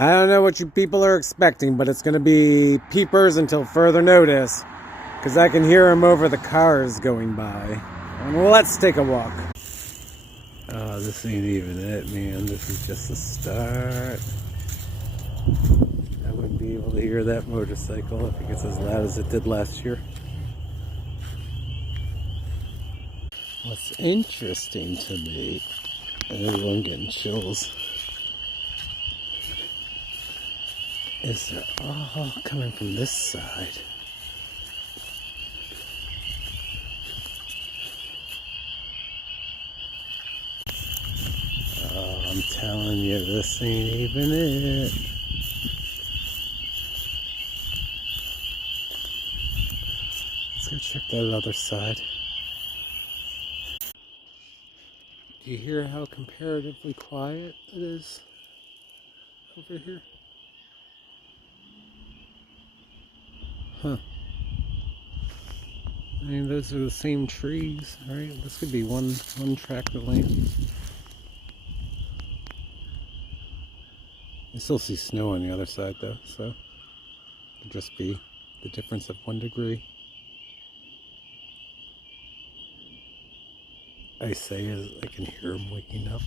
I don't know what you people are expecting, but it's going to be Peepers until further notice, because I can hear them over the cars going by. And let's take a walk. Oh, this ain't even it, man. This is just the start. I wouldn't be able to hear that motorcycle if it gets as loud as it did last year. What's interesting to me, oh, I'm getting chills, is they're all coming from this side. Oh, I'm telling you, this ain't even it. Let's go check that other side. Do you hear how comparatively quiet it is over here? Huh. I mean, those are the same trees, right? This could be one tract of land. I still see snow on the other side, though, so it could just be the difference of 1 degree. I say as I can hear them waking up.